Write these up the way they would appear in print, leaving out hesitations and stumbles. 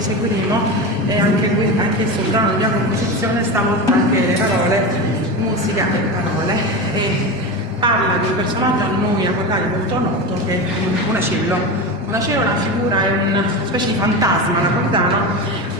seguiremo, e anche il soprano di composizione stavolta anche le parole, musica e parole, e parla di un personaggio a noi napoletani molto noto che è Munacello. Munacello è una figura, è una specie di fantasma napoletano,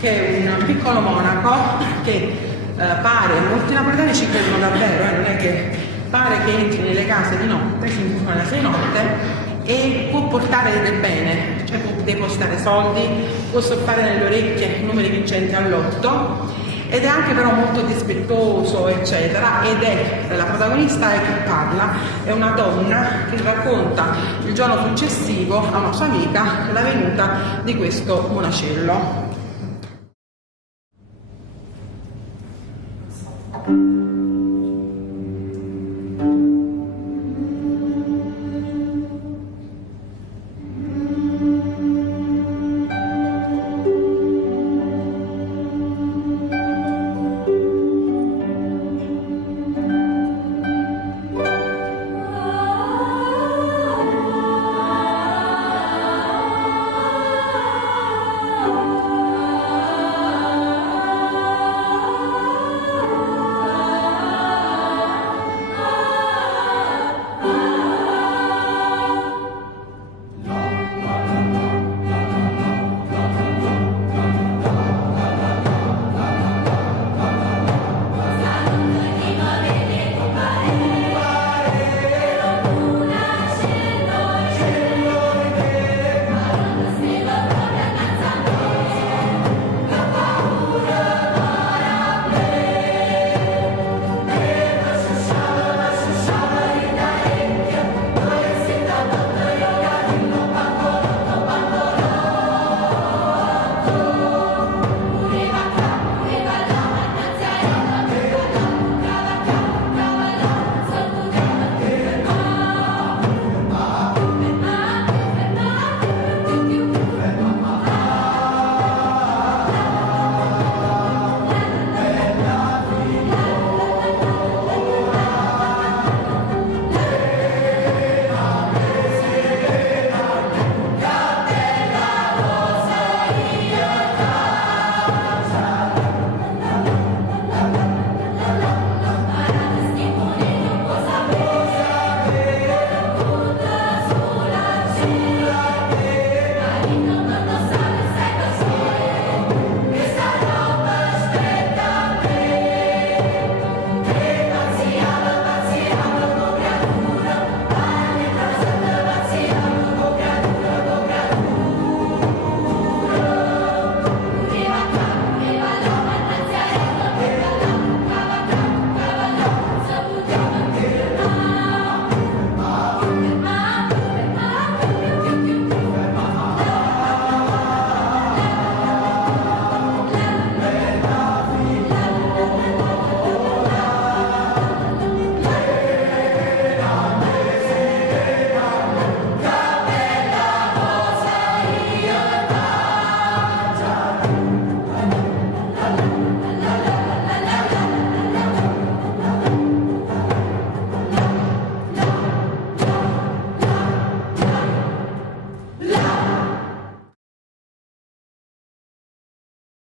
che è un piccolo monaco che pare, molti napoletani ci credono davvero, non è che pare che entri nelle case di notte, si infila nella di notte e può portare del bene, cioè può depositare soldi, può soffare nelle orecchie numeri vincenti all'otto, ed è anche però molto dispettoso, eccetera, ed è la protagonista è che parla, è una donna che racconta il giorno successivo a una sua amica la venuta di questo Munacello.